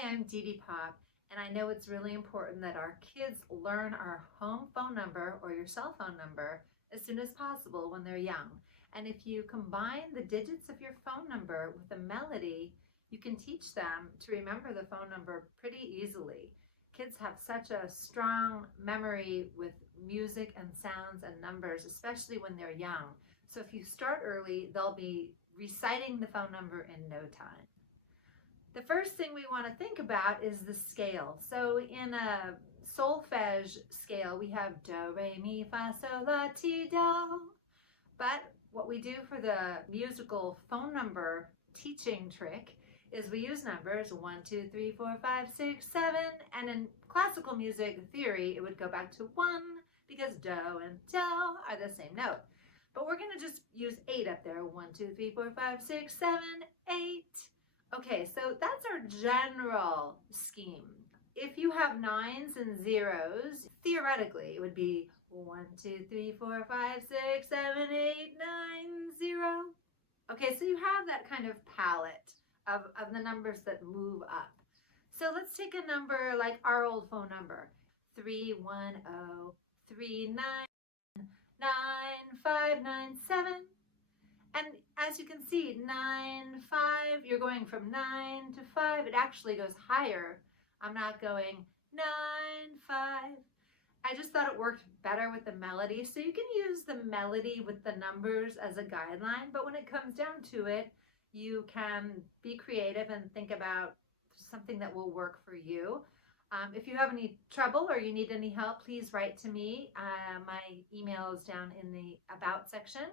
Hi, I'm DidiPop, and I know it's really important that our kids learn our home phone number or your cell phone number as soon as possible when they're young. And if you combine the digits of your phone number with a melody, you can teach them to remember the phone number pretty easily. Kids have such a strong memory with music and sounds and numbers, especially when they're young. So if you start early, they'll be reciting the phone number in no time. The first thing we want to think about is the scale. So in a solfege scale, we have do, re, mi, fa, sol, la, ti, do. But what we do for the musical phone number teaching trick is we use numbers 1, 2, 3, 4, 5, 6, 7, and in classical music theory, it would go back to 1 because do and do are the same note. But we're going to just use 8 up there. 1, 2, 3, 4, 5, 6, 7, 8. Okay, so that's our general scheme. If you have 9s and 0s, theoretically, it would be 1, 2, 3, 4, 5, 6, 7, 8, 9, 0. Okay, so you have that kind of palette of the numbers that move up. So let's take a number like our old phone number, 310 39 9597. And as you can see, 9, 5, you're going from 9 to 5. It actually goes higher. I'm not going 9, 5. I just thought it worked better with the melody. So you can use the melody with the numbers as a guideline, but when it comes down to it, you can be creative and think about something that will work for you. If you have any trouble or you need any help, please write to me. My email is down in the About section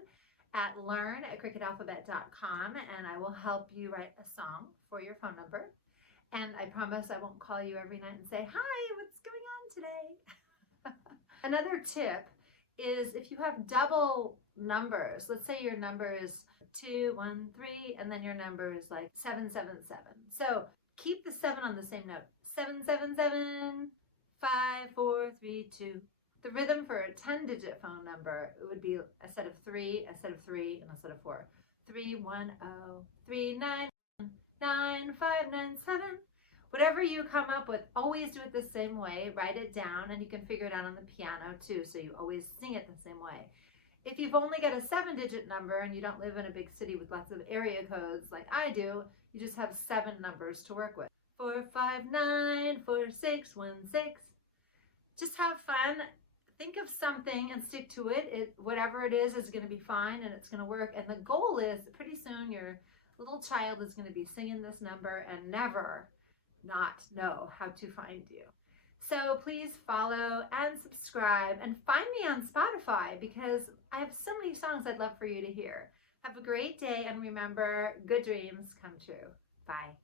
at learn@cricketalphabet.com, and I will help you write a song for your phone number. And I promise I won't call you every night and say, hi, what's going on today? Another tip is if you have double numbers, let's say your number is 2, 1, 3, and then your number is like 7, 7, 7. So keep the 7 on the same note. 7, 7, 7, 5, 4, 3, 2. The rhythm for a 10-digit phone number, it would be a set of 3, a set of 3, and a set of 4. 3, 1, 0, 3, 9, 9, 5, 9, 7. Whatever you come up with, always do it the same way. Write it down, and you can figure it out on the piano too, so you always sing it the same way. If you've only got a 7-digit number and you don't live in a big city with lots of area codes like I do, you just have 7 numbers to work with. 4, 5, 9, 4, 6, 1, 6. Just have fun. Think of something and stick to it. Whatever it is going to be fine and it's going to work. And the goal is pretty soon your little child is going to be singing this number and never not know how to find you. So please follow and subscribe and find me on Spotify because I have so many songs I'd love for you to hear. Have a great day and remember, good dreams come true. Bye.